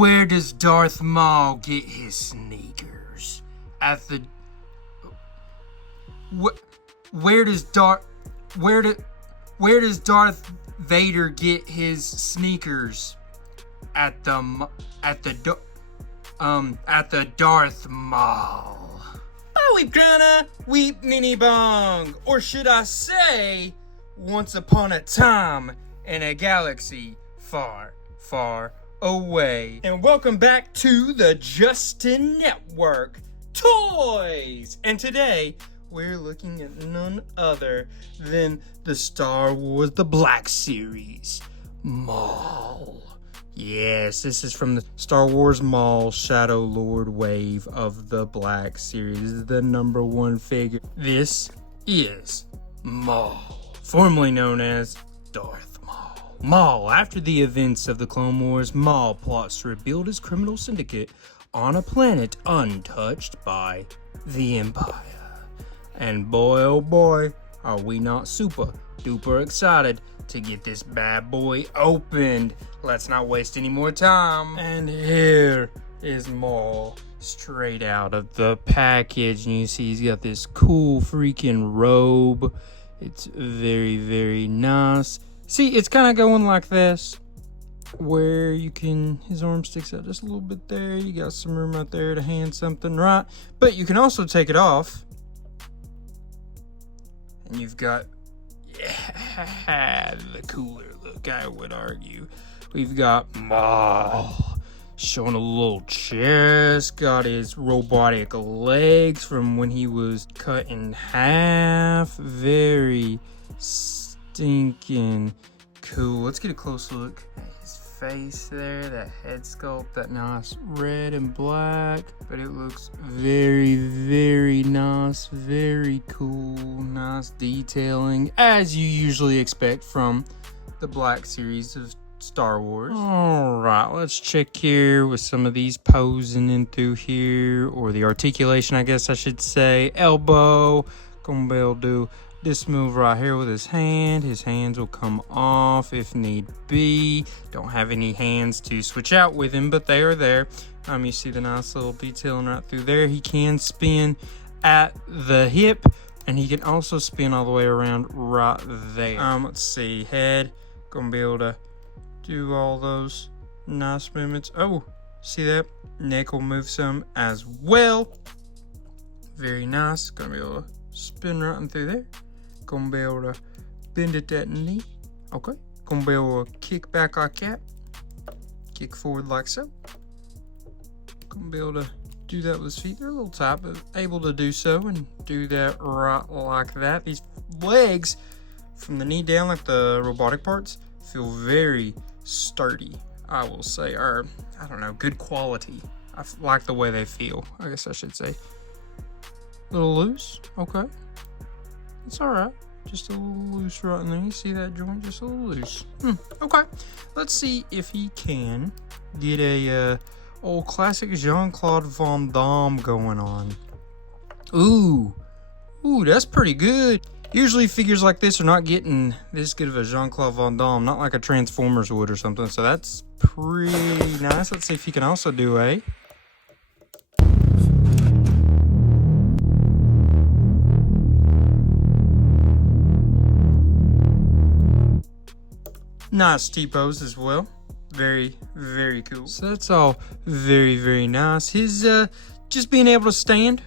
Where does Darth Maul get his sneakers? At the... Where does Darth Vader get his sneakers? At the Darth Maul. Weep Grana, weep Nini Bong. Or should I say, once upon a time in a galaxy far, far away. And welcome back to the Justin Network Toys. And today, we're looking at none other than the Star Wars The Black Series, Maul. Yes, this is from the Star Wars Maul Shadow Lord wave of the Black Series, the #1 figure. This is Maul, formerly known as Darth Maul. Maul, after the events of the Clone Wars, Maul plots to rebuild his criminal syndicate on a planet untouched by the Empire. And boy, oh boy, are we not super duper excited to get this bad boy opened. Let's not waste any more time. And here is Maul straight out of the package. And you see he's got this cool freaking robe. It's very, very nice. See, it's kind of going like this, where you can, his arm sticks out just a little bit there. You got some room out there to hand something, right? But you can also take it off. And you've got, yeah, the cooler look, I would argue. We've got Maul showing a little chest, got his robotic legs from when he was cut in half. Very stinking cool. Let's get a close look at his face there, that head sculpt, that nice red and black. But it looks very, very nice, very cool, nice detailing, as you usually expect from the Black Series of Star Wars. Alright, let's check here with some of these posing in through here, or the articulation, I guess I should say. Elbow, gonna be able to do this move right here with his hand. His hands will come off if need be. Don't have any hands to switch out with him, but they are there. You see the nice little detailing right through there. He can spin at the hip, and he can also spin all the way around right there. Let's see, head, gonna be able to do all those nice movements. Oh, see that? Neck will move some as well. Very nice. Gonna be able to spin right in through there. Gonna be able to bend at that knee. Okay. Gonna be able to kick back like that. Kick forward like so. Gonna be able to do that with his feet. They're a little tight, but able to do so and do that right like that. These legs from the knee down, like the robotic parts, feel very sturdy, I will say, or I don't know, good quality. I like the way they feel, I guess I should say. A little loose, okay. It's all right, just a little loose right in there. You see that joint, just a little loose. Okay, let's see if he can get a old classic Jean-Claude Van Damme going on. Ooh, that's pretty good. Usually figures like this are not getting this good of a Jean-Claude Van Damme, not like a Transformers would or something, so that's pretty nice. Let's see if he can also do a... nice T-pose as well. Very, very cool. So that's all very, very nice. His, just being able to stand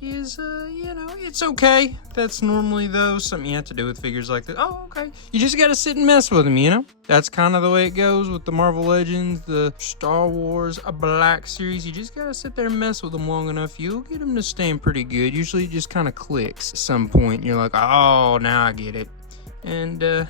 is, you know, it's okay. That's normally, though, something you have to do with figures like that. Oh, okay. You just gotta sit and mess with them, you know? That's kind of the way it goes with the Marvel Legends, the Star Wars Black Series. You just gotta sit there and mess with them long enough. You'll get them to stand pretty good. Usually it just kind of clicks at some point. And you're like, oh, now I get it. And,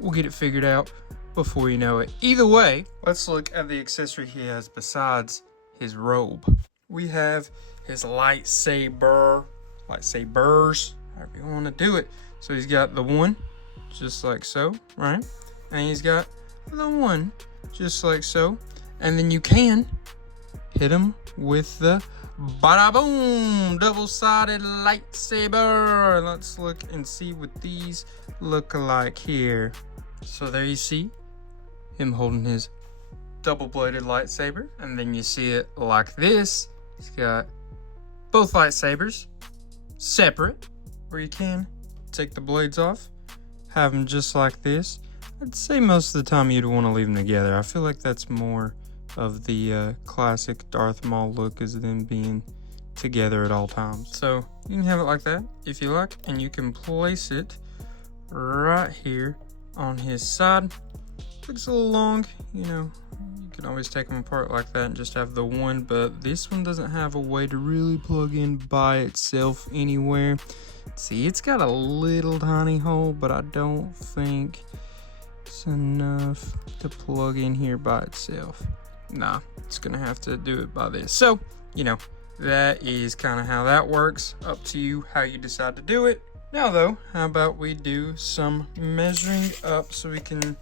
we'll get it figured out before you know it. Either way, let's look at the accessory he has besides his robe. We have his lightsabers, however you want to do it. So he's got the one, just like so, right? And he's got the one, just like so. And then you can hit him with the bada boom, double-sided lightsaber. Let's look and see what these look like here. So there you see him holding his double-bladed lightsaber. And then you see it like this. It's got both lightsabers separate, where you can take the blades off, have them just like this. I'd say most of the time you'd want to leave them together. I feel like that's more of the classic Darth Maul look, is them being together at all times. So you can have it like that if you like, and you can place it right here on his side. Looks a little long, you know, you can always take them apart like that and just have the one, but this one doesn't have a way to really plug in by itself anywhere. See, it's got a little tiny hole, but I don't think it's enough to plug in here by itself. Nah, it's gonna have to do it by this. So, you know, that is kind of how that works. Up to you how you decide to do it. Now though, how about we do some measuring up so we can, you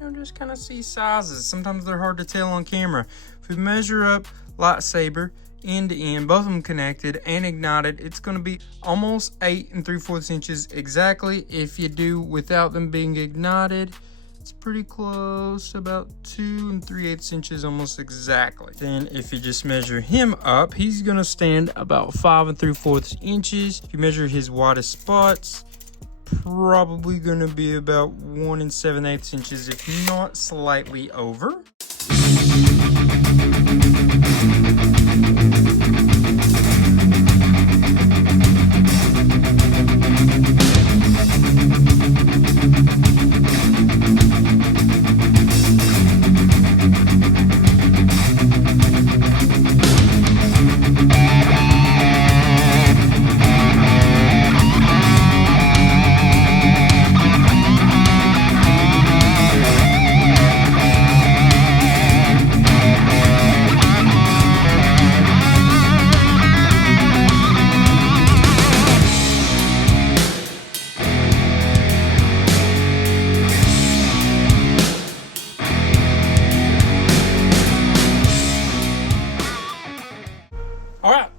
know, just kind of see sizes. Sometimes they're hard to tell on camera. If we measure up lightsaber end to end, both of them connected and ignited, it's going to be almost 8 3/4 inches exactly. If you do without them being ignited, it's pretty close, about 2 3/8 inches almost exactly. Then if you just measure him up, he's going to stand about 5 3/4 inches. If you measure his widest spots, probably going to be about 1 7/8 inches, if not slightly over.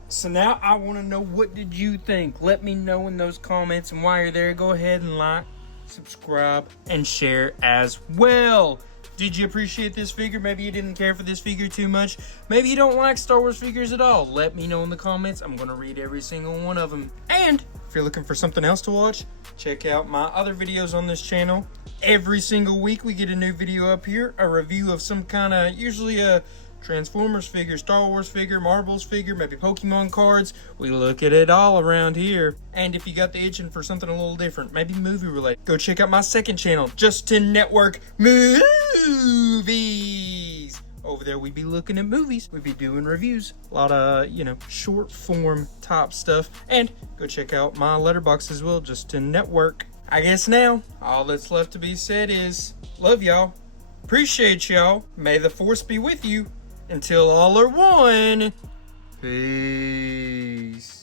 So now I want to know, what did you think? Let me know in those comments, and while you're there, go ahead and like, subscribe, and share as well. Did you appreciate this figure? Maybe you didn't care for this figure too much. Maybe you don't like Star Wars figures at all. Let me know in the comments. I'm going to read every single one of them. And if you're looking for something else to watch, check out my other videos on this channel. Every single week we get a new video up here, a review of some kind of, usually a Transformers figure, Star Wars figure, Marvels figure, maybe Pokemon cards. We look at it all around here. And if you got the itching for something a little different, maybe movie related, go check out my second channel, Justin Network Movies. Over there we be looking at movies, we be doing reviews, a lot of, you know, short form type stuff. And go check out my letterbox as well, Justin Network. I guess now all that's left to be said is love y'all, appreciate y'all, may the force be with you. Until all are one, peace.